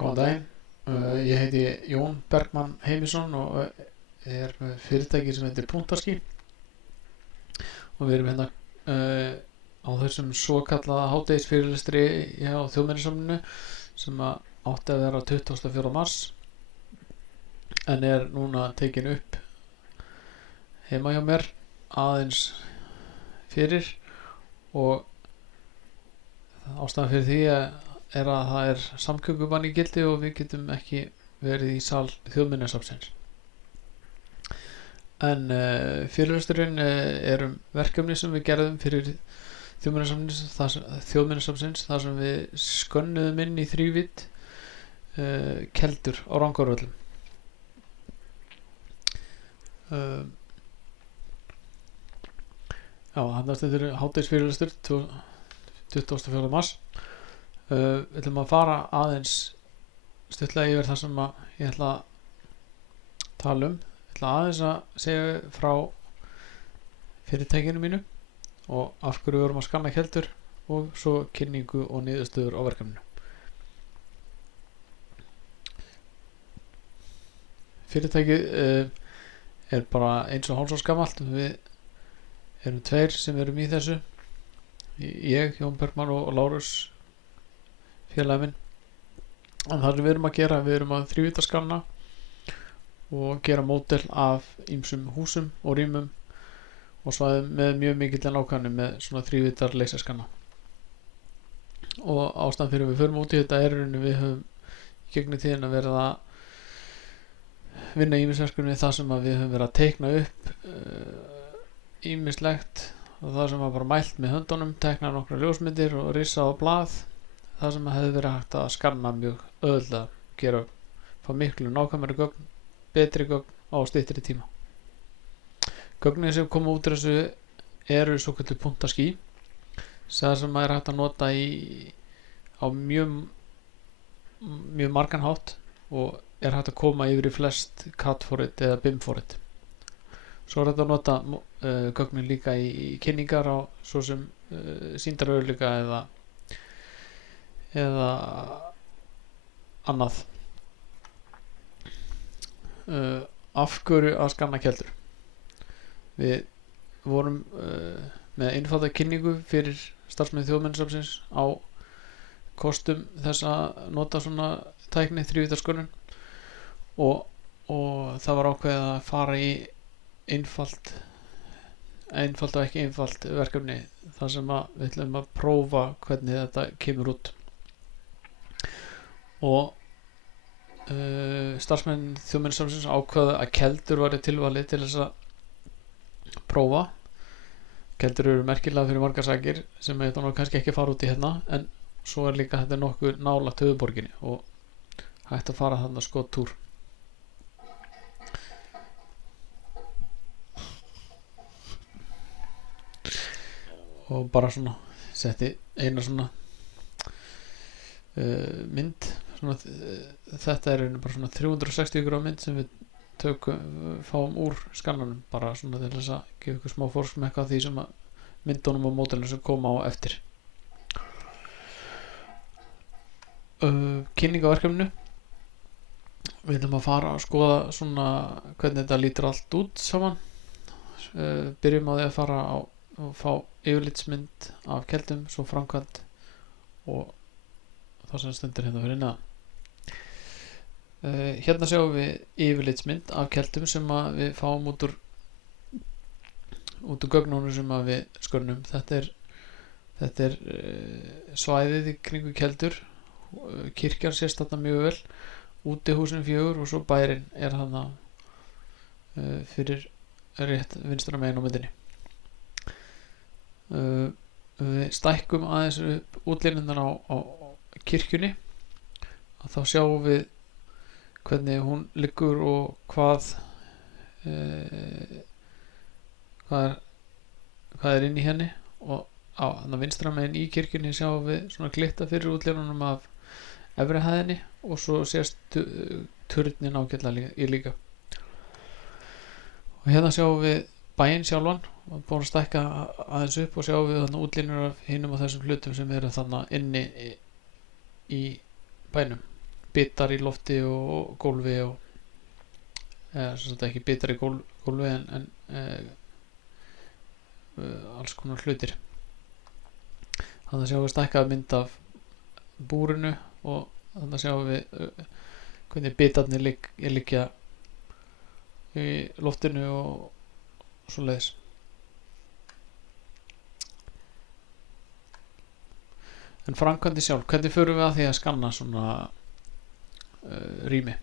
Góðan daginn, ég heiti Jón Bergmann Heimisson og er með fyrirtæki sem heitir Puntaski og við erum hérna á þessum svo kallaða hádegisfyrirlestri á Þjóðminjasafninu sem átti að vera 24. mars en er núna tekin upp heima hjá mér aðeins fyrir og ástæðan fyrir því er að það er samgöngubann í gildi og við getum ekki verið í sal Þjóðminjasafnsins. En fyrirlesturinn er verkefni sem við gerðum fyrir Þjóðminjasafnsins þar sem við skönnuðum inn í þrívídd keldur á Rangárvöllum. Þannig að þetta er hádegisfyrirlestur 24. mars. Við ætlum að fara aðeins stuttlega yfir það sem ég ætla að tala um. Ég ætla aðeins að segja frá fyrirtækinu mínu og af hverju við vorum að skanna keldur og svo kynningu og niðurstöður á verkefninu. Fyrirtækið er bara 1,5 árs gamalt. Við erum 2 sem erum í þessu. Ég, Jón Bergmann og Lárus félagi minn. En það sem við erum að gera, við erum að þrívíddarskanna og gera módel af ýmsum húsum og rýmum og svæðum með mjög mikilli nákvæmni með svona þrívíddar laserskanna. Og ástæðan fyrir við förum út í þetta er að við höfum í gegnum tíðina verið að vinna ýmisverkefni þar sem við höfum verið að teikna upp ýmislegt og það sem var bara mælt með höndunum, teikna nokkra ljósmyndir og rissa á blað. Það sem hefði verið hægt að skanna mjög auðveldlega, fá miklu nákvæmari gögn, betri gögn á styttri tíma. Gögnin sem koma út þessu eru svokölluð Puntaski, það sem er hægt að nota á mjög margan hátt og er hægt að koma yfir í flest CAD-forrit eða BIM-forrit. Svo er hægt að nota gögnin líka í kynningar á svo sem sýndarauðleika eða annað. Af hverju að skanna keldur? Við vorum með einfalda kynningu fyrir starfsmenn Þjóðminjasafnsins á kostum þess að nota svona tækni þrívíddarskönnun og það var ákveðið að fara í einfalt og ekki einfalt verkefni þar sem við ætlum að prófa hvernig þetta kemur út. Og starfsmenn Þjóðminjasafnsins ákveða að keldur væri tilvalið til þess að prófa. Keldur eru merkilega fyrir margar sakir sem ég ætla kannski ekki að fara út í hérna, en svo er líka þetta nokkuð nálægt höfuðborginni og hægt að fara þarna skottúr. Og bara svona setti eina svona mynd svona, þetta er bara svona 360 gráðu mynd sem við fáum úr skannanum bara svona til þess að gefa ykkur smá forsmekk af því sem myndunum og módelinu sem koma á eftir. Kynning á verkefninu. Við ætlum að fara að skoða svona hvernig þetta lítur allt út saman. Byrjum á því að fara og fá yfirlitsmynd af keldum, svo framkvæmd og það sem stendur hérna fyrir neðan. Hérna sjáum við yfirlitsmynd af keldum sem við fáum út úr gögnunum sem við skörnum. Þetta er svæðið í kringu keldur, kirkjan sést þarna mjög vel, útihúsin 4 og svo bærinn er þarna fyrir rétt vinstra megin á myndinni. Við stækkum aðeins upp útlínurnar á kirkjunni og þá sjáum við hvernig hún liggur og hvað er inn í henni og á vinstra megin í kirkjunni sjáum við svona glitta fyrir útlínunum af efri hæðinni og svo sést turnin ágætlega líka. Og hérna sjáum við bæinn sjálfan og búin að stækka aðeins upp og sjáum við þarna útlínur af hinum og þessum hlutum sem eru þarna inni í bænum. bitar í lofti og gólfi og sem sagt ekki bitar í gólfi en alls konar hlutir. Þannig að sjáum við stækkaða mynd af búrinu og þannig að sjáum við hvernig bitarnir liggja í loftinu og svoleiðis. En framkvæmdi sjálf, hvernig förum við að því að skanna svona rými?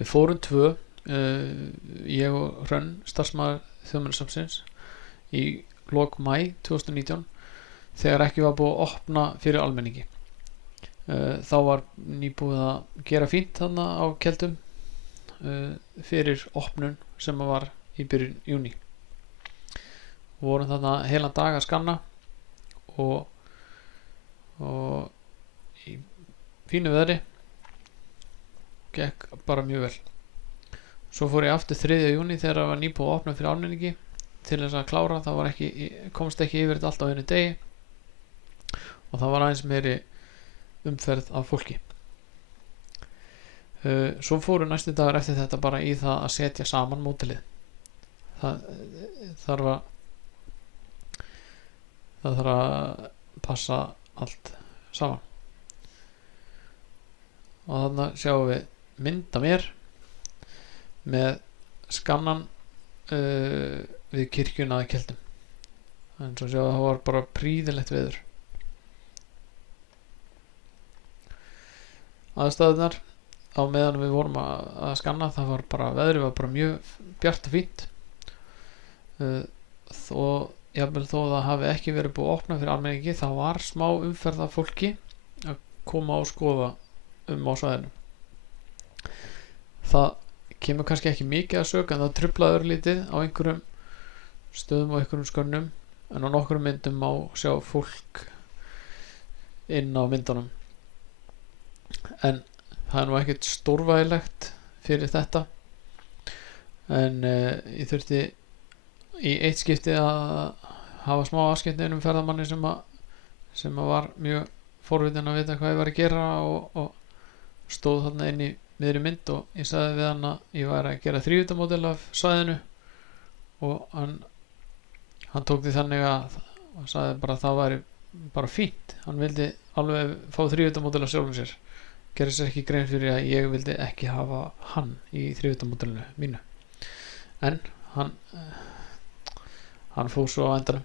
Við fórum 2, ég og Hrönn, starfsmaður Þjóðminjasafnsins, í lok maí 2019 þegar ekki var búið að opna fyrir almenningi. Þá var nýbúið að gera fínt þarna á Keldum fyrir opnun sem var í byrjun júní. Við vorum þarna heilan dag að skanna og í fínu veðri, gekk bara mjög vel. Svo fór ég aftur 3. júní þegar það var nýbúið að opna fyrir almenningi til þess að klára. Það var komst ekki yfir þetta allt á einu degi og það var aðeins meiri umferð af fólki. Svo fóru næstu dagar eftir þetta bara í það að setja saman módelið. Það þarf að passa allt saman. Og þannig sjáum við mynd af mér með skannan við kirkjuna að Keldum. En svo sjáum við að það var bara prýðilegt veður. Aðstæðurnar á meðan við vorum að skanna, veðrið var bara mjög bjart og fínt. Og jafnvel þó það hafi ekki verið búið að opna fyrir almenningi, þá var smá umferð af fólki að koma og skoða á svæðinu. Það kemur kannski ekki mikið að sök en það truflaði örlítið á einhverjum stöðum og einhverjum skönnum, en á nokkrum myndum má sjá fólk inn á myndunum. En það nú ekkert stórvægilegt fyrir þetta, en ég þurfti í eitt skipti að hafa smá afskipti um ferðamanni sem var mjög forvitin að vita hvað ég var að gera og stóð þarna inn í miðri mynd og ég sagði við hann að ég væri að gera 3D-módel af svæðinu og hann tók því þannig að hann sagði bara að það væri bara fínt. Hann vildi alveg fá 3D-módel af sjálfum sér, gerði sér ekki grein fyrir að ég vildi ekki hafa hann í 3D-módelinu mínu, en hann fór svo á endanum.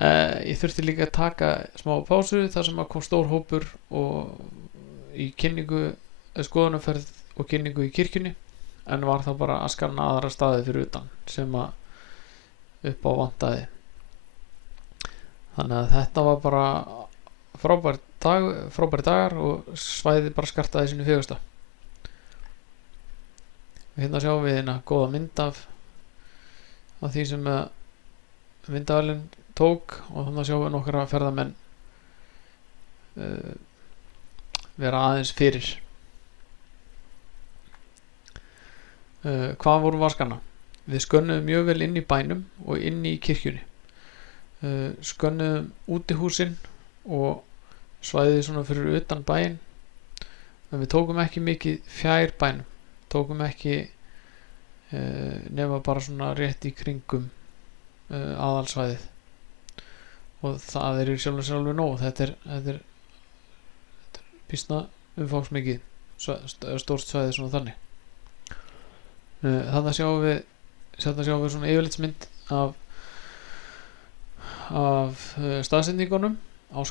Ég þurfti líka að taka smá pásu þar sem kom stór hópur og í skoðunarferð og kynningu í kirkjunni, en var þá bara að skanna aðra staði fyrir utan sem að upp á vantaði. Þannig að þetta var bara frábæri dagar og svæðið bara skartaði sínu fegursta. Hérna sjáum við hérna góða mynd af því sem myndavélin tók og þannig sjáum við nokkra ferðamenn vera aðeins fyrir. Hvað vorum við að skanna? Við skönnuðum mjög vel inn í bænum og inn í kirkjunni. Skönnuðum útihúsin og svæðið svona fyrir utan bæinn, en við tókum ekki mikið fjær bænum, tókum ekki nema bara svona rétt í kringum aðalsvæðið, og það í sjálfur nóg. Þetta er býsna umfangsmikið stórt svæði svona þannig. Þannig sjáum við svona yfirlitsmynd af staðsendingunum á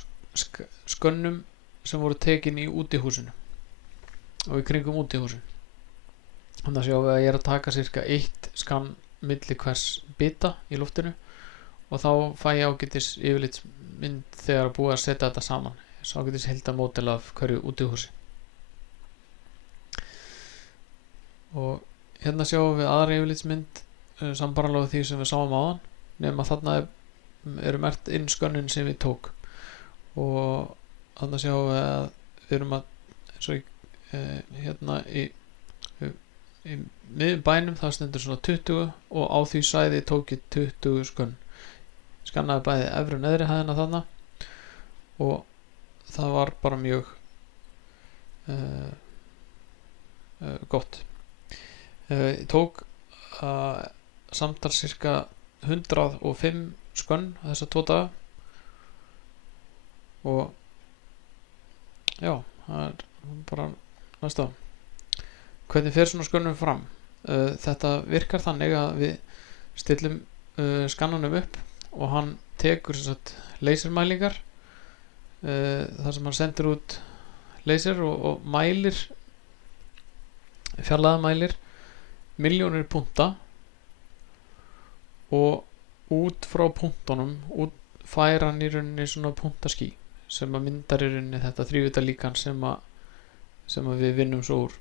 skönnum sem voru tekin í útihúsinu og í kringum útihúsin. Þannig sjáum við að ég er að taka cirka 1 skann milli hvers bita í loftinu og þá fæ ég ágætis yfirlitsmynd þegar búið að setja þetta saman, ágætis heildarmódel af hverju útihúsi. Og hérna sjáum við aðra yfirlitsmynd sambærilega því sem við sáum áðan, nema þarna eru merkt inn skönnin sem við tók, og þarna sjáum við að við erum að eins og hérna í miðjum bænum það stendur svona 20 og á því svæði tók ég 20 skönn. Skannaði bæði efri og neðri hæðina þarna og það var bara mjög gott. Ég tók samtals cirka 105 skönn þessa 2 daga og já, það er bara næsta. Hvernig fer svona skönnum fram? Þetta virkar þannig að við stillum skannanum upp og hann tekur lasermælingar þar sem hann sendir út laser og mælir, fjarlægðarmælir milljónir punkta og út frá punktunum fær hann í rauninni svona punktaský sem að myndar í rauninni þetta þrívídda líkan sem að við vinnum svo úr.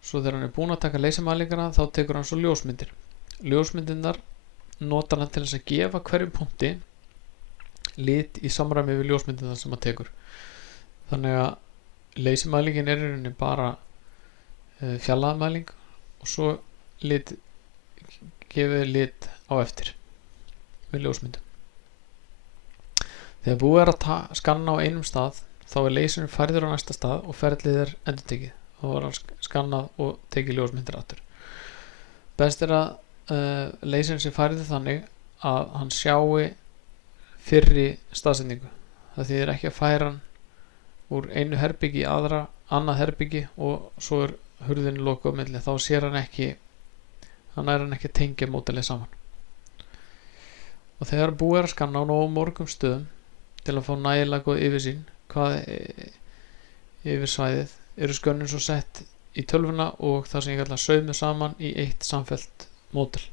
Svo þegar hann er búinn að taka lasermælingana þá tekur hann svo ljósmyndirnar notar hann til þess að gefa hverjum punkti lit í samræmi við ljósmyndirnar sem hann tekur. Þannig að lasermælingin er í rauninni bara fjarlægðarmæling og svo gefið lit á eftir með ljósmyndum. Þegar búið er að skanna á einum stað þá er laserinn færður á næsta stað og ferlið er endurtekið. Þá er hann skannað og tekið ljósmyndir aftur. Best er að laserinn sé færður þannig að hann sjái fyrri staðsetningu. Það þýðir ekki að færa hann úr einu herbyggi í annað herbyggi og svo er hurðin lokuð á milli. Þá sér hann ekki að tengja módelið saman. Og þegar búið er að skanna á nógu mörgum stöðum til að fá nægilega góð yfirsýn yfir svæðið eru skönnin svo sett í tölvuna og það sem ég kalla saumuð saman í eitt samfellt módel.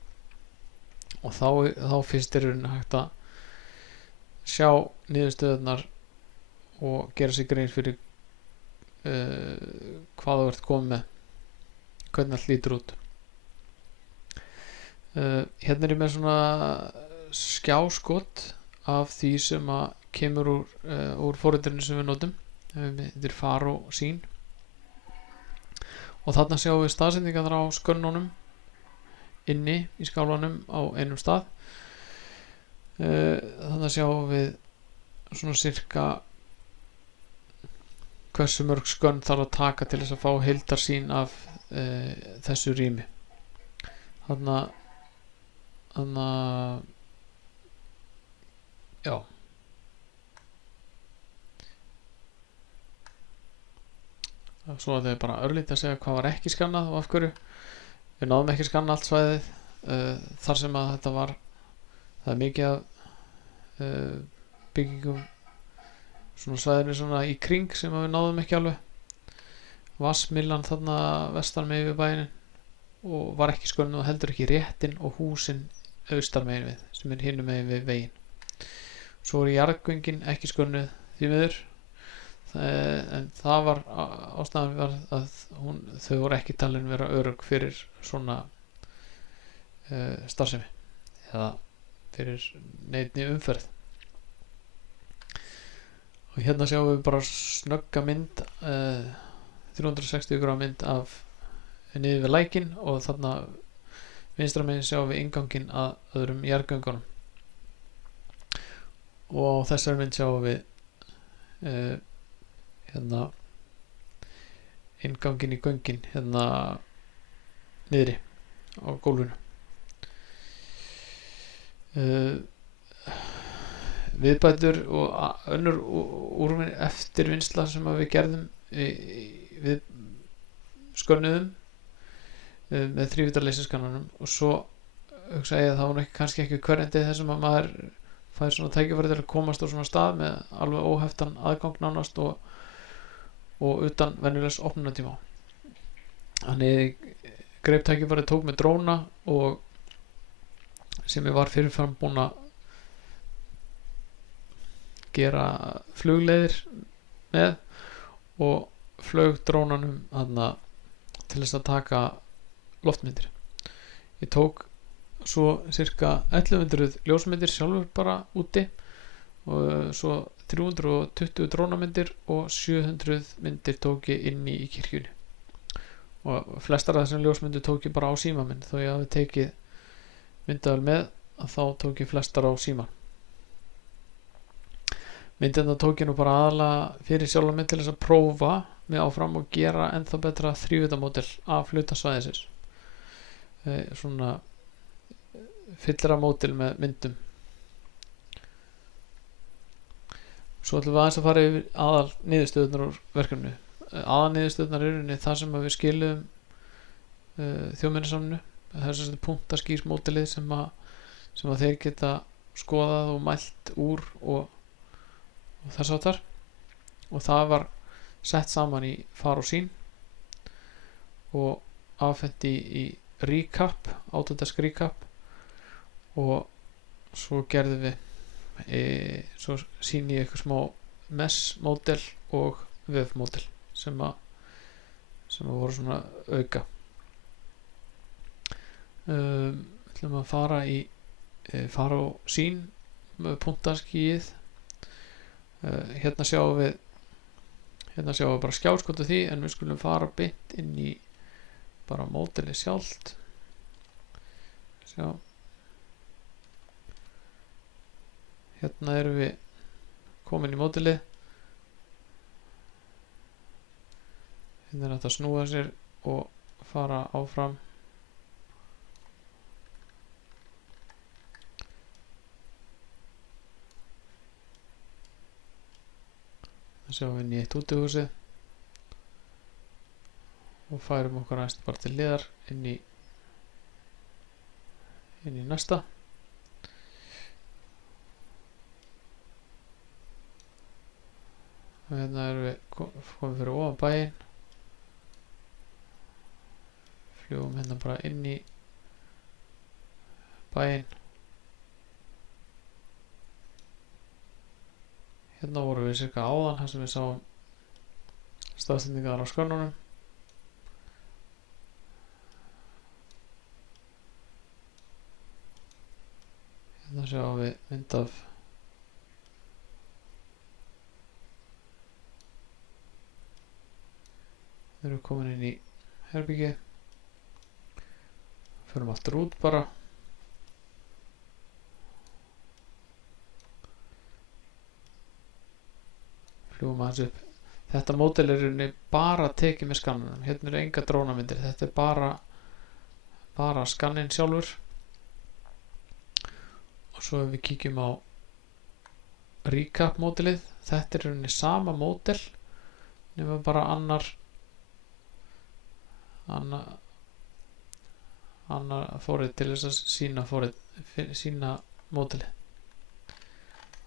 Og þá fyrst er hægt að sjá niðurstöðurnar og gera sig grein fyrir hvað þú ert komið með, hvernig allt lítur út. Hérna er ég með svona skjáskot af því sem að kemur úr forritarinu sem við notum. Þetta er Faro Sýn og þarna sjáum við staðsetningar á skönnunum inni í skálanum á einum stað. Þannig sjáum við svona cirka hversu mörg skönn þarf að taka til þess að fá heildarsýn af þessu rými. Þannig já. Svo að þið bara örlítið að segja hvað var ekki skannað og af hverju. Við náðum ekki að skanna allt svæðið þar sem að það er mikið af byggingum svona svæðinu svona í kring sem við náðum ekki alveg. Vatnsmyllan þarna vestan megin við bæinn og var ekki skönnuð og heldur ekki réttin og húsin austan megin við sem er hinum megin við veginn. Svo er jarðgöngin ekki skönnuð því miður, en það var ástæðan var að þau voru ekki talin vera örugg fyrir svona starfsemi eða fyrir neinni umferð. Og hérna sjáum við bara snögga mynd 360 gráða mynd af niður við lækinn og þarna vinstra megin sjáum við innganginn að öðrum jarðgöngunum og á þessari mynd sjáum við hérna innganginn í göngin hérna niðri á gólfinu. Viðbætur og önnur eftirvinnsla sem við gerðum við skönnuðum með þrívíddarleysiskannanum og svo hugsa ég að það var kannski ekki hverjandi þessum að maður fær svona tækifæri til að komast á svona stað með alveg óheftan aðgang nánast og utan venjulegs opnunartíma. Þannig greip tækifæri, tók með dróna og sem ég var fyrirfram búinn að gera flugleiðir með og flaug drónanum þarna til þess að taka loftmyndir. Ég tók svo cirka 1100 ljósmyndir sjálfur bara úti og svo 320 drónamyndir og 700 myndir tók ég inni í kirkjunni og flestar af þessum ljósmyndir tók ég bara á síma minn. Þó ég hafi tekið myndavél með að þá tók ég flestar á síman. myndina tók ég nú bara aðalega fyrir sjálf mig til þess að prófa mig áfram og gera ennþá betra þrívíddarmódel af hluta svæðisins, svona fyllra módel með myndum. Svo ætlum við aðeins að fara yfir aðal niðurstöðunar úr verkefni. Aðal niðurstöðunar er í það sem við skiluðum þjóðminjasafninu, þessi punktaskýrsmódelið sem að þeir geta skoðað og mælt úr og þess áttar, og það var sett saman í far og sýn og afhent í recap, Autodesk recap, og svo gerðum við svo sýni ég eitthvað smá mesh módel og vef módel sem voru svona auka. Ætlum að fara í far og sýn með punktaskýið. Hérna sjáum við bara skjáskot af því, en við skulum fara beint inn í bara módelið sjálft. Sjá, hérna erum við komin í módelið. Hérna er þetta að snúa sér og fara áfram. Það sjáum við inn í eitt útihúsið og færum okkur aðeins bara til hliðar inn í næsta. Og hérna erum við komið fyrir ofan bæinn, fljúum hérna bara inn í bæinn. Hérna vorum við cirka áðan, þar sem við sáum staðsendingar á skörnunum. Hérna sjáum við mynd af við erum komin inn í herbyggi, förum aftur út bara. Fljúum aðeins upp. Þetta módel er bara tekið með skannunum. Hérna eru enga drónamyndir. Þetta er bara skannin sjálfur. Og svo ef við kíkjum á recap módelið, þetta er sama módel nema bara annar forrit til þess að sína módelið.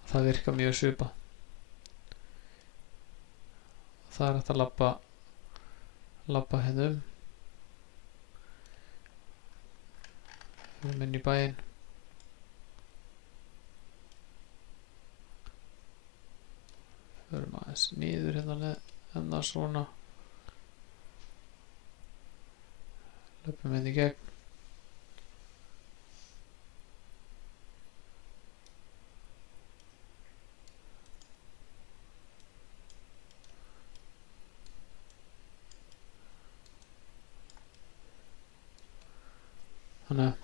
Það virkar mjög svipað. Það er hægt að labba hérna Förum inn í bæinn. Förum aðeins niður hérna svona. Löpum hérna í gegn. Þannig að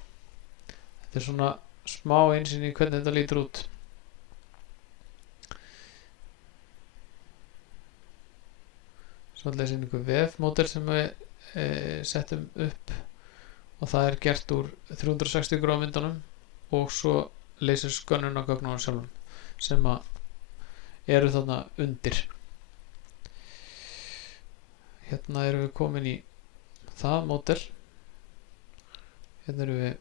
þetta er svona smá einsýn í hvernig þetta lítur út. Svolítið einhver vefmódel sem við settum upp og það er gert úr 360 gráðu myndunum og svo leysir skönnun á gögnunum sjálfum sem að eru þarna undir. Hérna erum við komin í það módel. Hérna erum við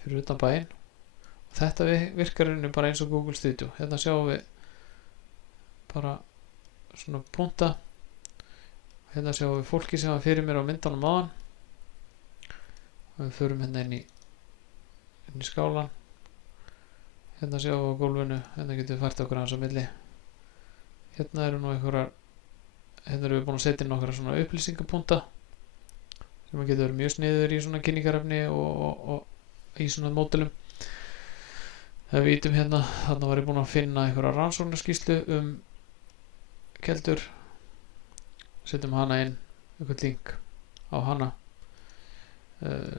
fyrir utan bæinn og þetta virkar bara eins og Google Studio. Hérna sjáum við bara svona punkta. Hérna sjáum við fólki sem var fyrir mér á myndunum áðan og við förum hérna inn í skálan. Hérna sjáum við á gólfinu, hérna getum við fært okkur aðeins á milli. Hérna eru nú hérna erum við búin að setja inn nokkra svona upplýsingapunkta sem að getur verið mjög sniður í svona kynningarefni og í svona módelum. Þegar við ítum hérna, þarna var ég búin að finna einhverja rannsóknarskýrslu keldur. Setjum hana inn, einhvern link á hana.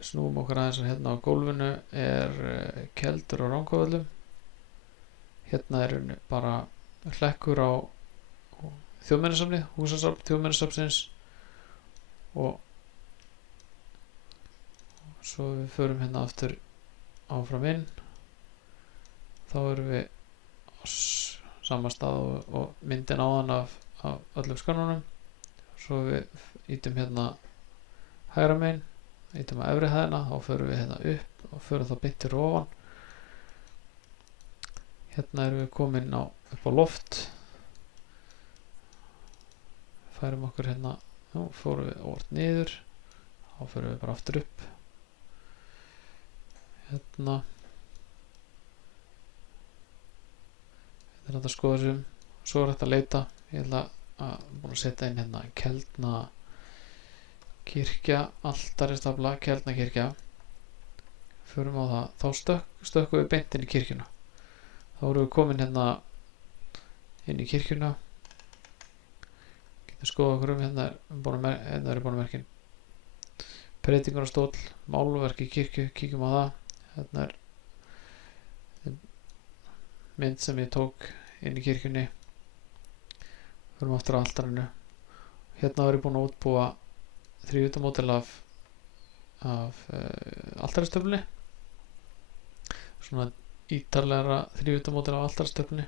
Snúum okkar aðeins hérna á gólfinu er keldur á Rangárvöllum. hérna er bara hlekkur á þjóðminjasafni, húsasafn þjóðminjasafnsins, og svo við förum hérna aftur áfram inn, þá erum við á sama stað og myndin áðan af öllum skannunum. Svo við ítum hérna hægra megin, ítum á efri hæðina, þá förum við hérna upp og förum þá beint til ofan. Hérna erum við komin upp á loft, færum okkur hérna, nú fórum við óvart niður, þá förum við bara aftur upp. Hérna er þetta að skoða þessum, svo er þetta að leita. Ég ætla að búin að setja inn hérna Keldna kirkja, altaristafla Keldna kirkja, förum á það, þá stökkum við beint inn í kirkjuna. Þá erum við komin hérna inn í kirkjuna, getum skoða okkur hérna er bónumerkin predikun málverk í kirkju, kíkjum á það. Hérna er mynd sem ég tók inn í kirkjunni, förum aftur á altarinu. Hérna var ég búin að útbúa 3D módel af altaristöflunni, svona ítarlegra 3D módel af altaristöflunni.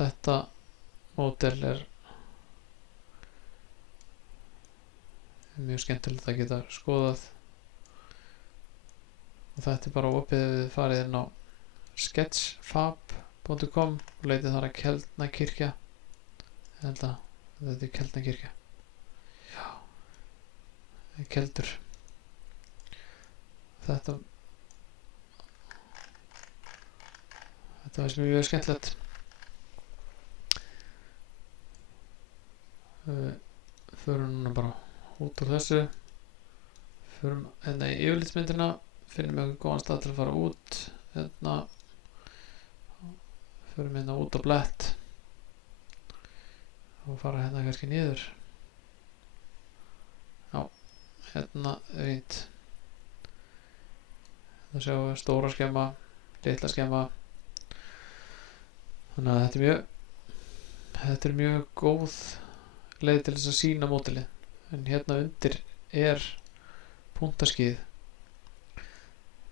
Þetta módel er mjög skemmtilegt að geta skoðað, og þetta er bara opið ef þið farið inn á sketchfab.com og leitið þar að Keldna kirkja. Ég held að þetta er Keldna kirkja, já, Keldur. Þetta var sem mjög skemmtilegt. Förum núna bara út úr þessu, förum hérna í yfirlitsmyndina, finnum við eitthvað góðan stað til að fara út. Hérna förum hérna út á blett og fara hérna kannski niður. Já, hérna er fínt. Þetta sjáum við stóra skemma, litla skemma, þannig að þetta er mjög góð leið til þess að sýna módelið. En hérna undir er punktaskíð.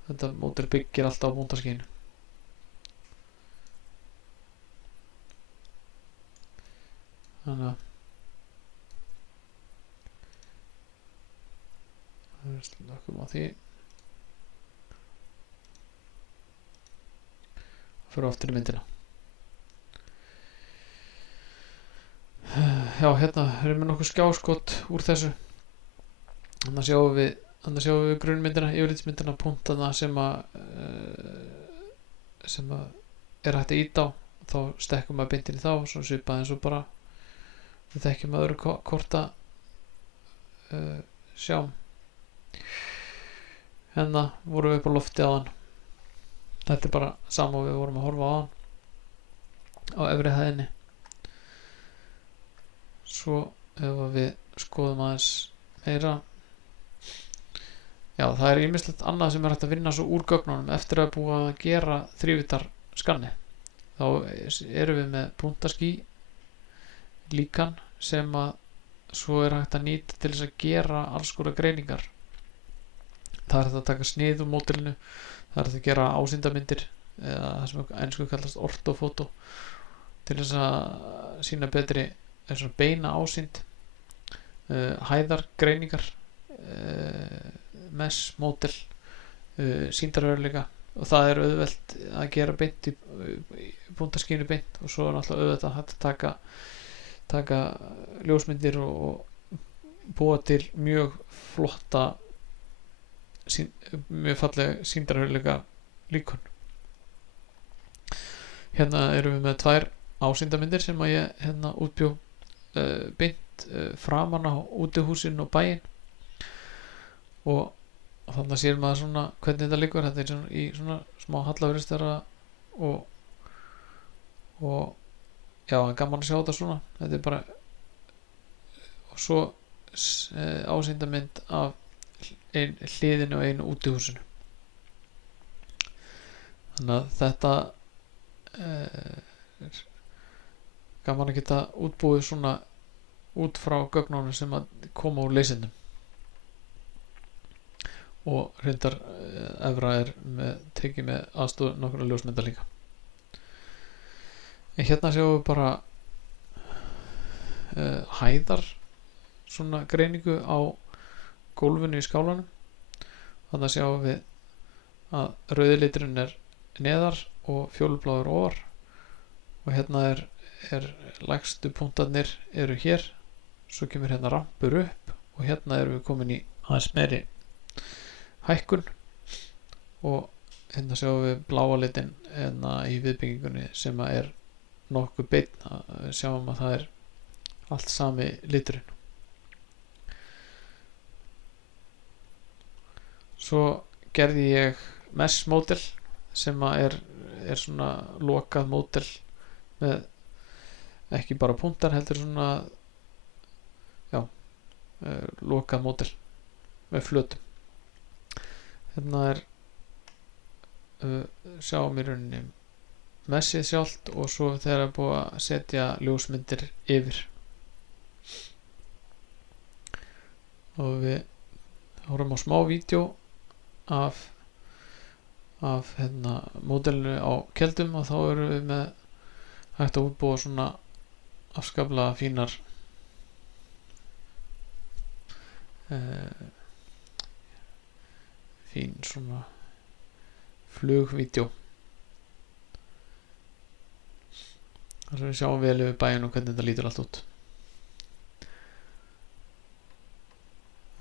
Þetta módel byggir alltaf á punktaskíðinu. Þannig að slökkum á því, og fyrir aftur í myndina. Já, hérna erum við nokkuð skjáskot úr þessu. Þannig sjáum við grunnmyndina, yfirlitsmyndina, punktana sem að er hægt að íta á. Þá stekkum við beint inn í þá, svo svipað eins og bara við þekkjum að öðru korta sjáum. Hérna vorum við upp á lofti áðan. Þetta er bara sama og við vorum að horfa á áðan á efri hæðinni. Svo ef við skoðum aðeins meira, já, það er ýmislegt annað sem er hægt að vinna svo úr gögnunum eftir að búa að gera þrívíddarskanni. Þá erum við með punktaskí líkan sem að svo er hægt að nýta til þess að gera alls konar greiningar. Það er hægt að taka snið úr módelinu, það er hægt að gera ásýndamyndir, eða það sem ensku kallast ortofótó, til þess að sýna betri beina ásýnd, hæðargreiningar, mesh módel, sýndarveruleika, og það er auðvelt að gera beint í punktaskínu beint, og svo er náttúrulega auðvelt að hægt að taka ljósmyndir og búa til mjög flotta mjög falleg sýndarveruleika líkön. Hérna erum við með 2 ásýndamyndir sem að ég hérna útbjó beint framan á útihúsin og bæinn, og þannig sér maður svona hvernig þetta liggur. Þetta er svona í svona smá hallafristera, og já, gaman að sjá þetta svona. Þetta er bara, og svo ásýndamynd af ein hliðinu og einu útihúsinu. Þannig að þetta er gaman að geta útbúið svona út frá gögnunum sem að koma úr leysindum. Og reyndar Evra er tekið með aðstoð nokkra ljósmynda líka. En hérna sjáum við bara hæðar svona greiningu á gólfinu í skálanum. Þannig sjáum við að rauði liturinn er neðar og fjólubláður ofar, og hérna er lægstu punktarnir eru hér, svo kemur hérna rampur upp og hérna erum við komin í aðeins meiri hækkun, og hérna sjáum við bláa litin hérna í viðbyggingunni sem að er nokkuð beinn. Sjáum að það er allt sami liturinn. Svo gerði ég mesh módel sem að er svona lokað módel með ekki bara punktar heldur svona lokað módel með flötum. Hérna sjáum í rauninni messið sjálft, og svo þegar er búið að setja ljósmyndir yfir. Og við horfum á smá vídeo af hérna módelinu á keldum, og þá erum við með hægt að útbúa svona afskaplega fínar fín svona flugvídeó. Þar sem við sjáum vel yfir bæinn og hvernig þetta lítur allt út.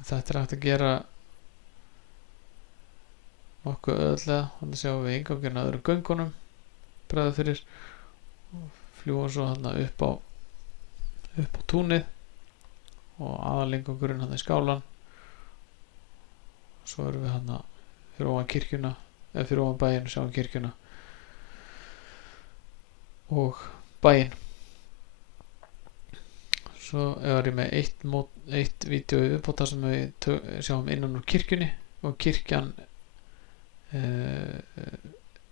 Þetta er hægt að gera nokkuð auðveldlega. Þannig sjáum við innganginn að öðrum göngunum bregða fyrir og fljúa svo þarna upp á túnið, og aðalinngangurinn hann í skálan. Svo erum við hann fyrir ofan kirkjuna, eða fyrir ofan bæinn, og sjáum kirkjuna og bæinn. Svo er ég með eitt vídeo í viðbót þar sem við sjáum innan úr kirkjunni, og kirkjan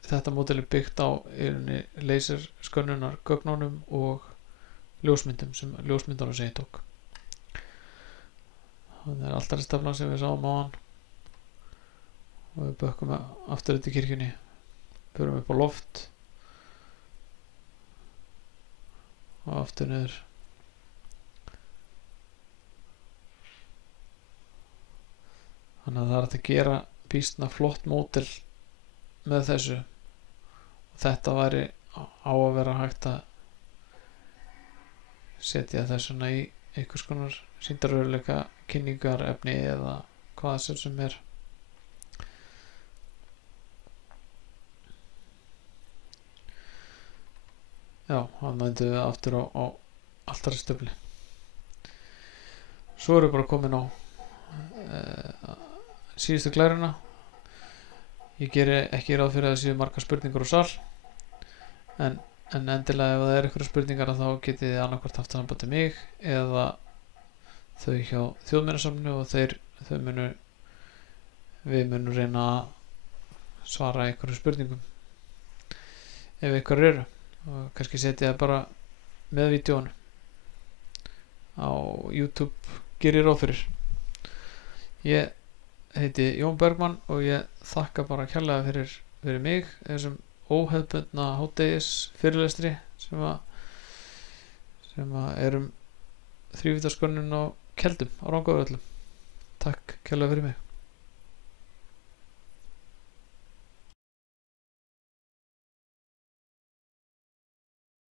þetta módel er byggt á laserskönnunar gögnunum og ljósmyndum sem ljósmyndarinn sem ég tók. Það er altaristaflan sem við sáum á hann, og við bökkum aftur þetta í kirkjunni, förum upp á loft og aftur niður. Þannig að það er hægt að gera býsna flott módel með þessu, og þetta væri á að vera hægt að setja þessuna í einhvers konar sýndarveruleika kynningarefni eða hvað sem er. Já, hann mændi við aftur á altaristöfli. Svo erum við bara komin á síðustu glæruna. Ég geri ekki ráð fyrir að það séu margar spurningar úr sal, en endilega ef það er einhverjar spurningar þá getið þið annarkvort haft samband við mig eða þau hjá Þjóðminjasafninu, og við munum reyna að svara einhverjum spurningum ef einhverjar eru, og kannski setja það bara með vídeónu á YouTube, gerir ráð fyrir. Ég heiti Jón Bergmann og ég þakka bara kærlega fyrir mig þessum óhefðbundna hádegis fyrirlestri sem að erum þrívíddarskönnun á keldum á Rangárvöllum. Takk kærlega fyrir mig.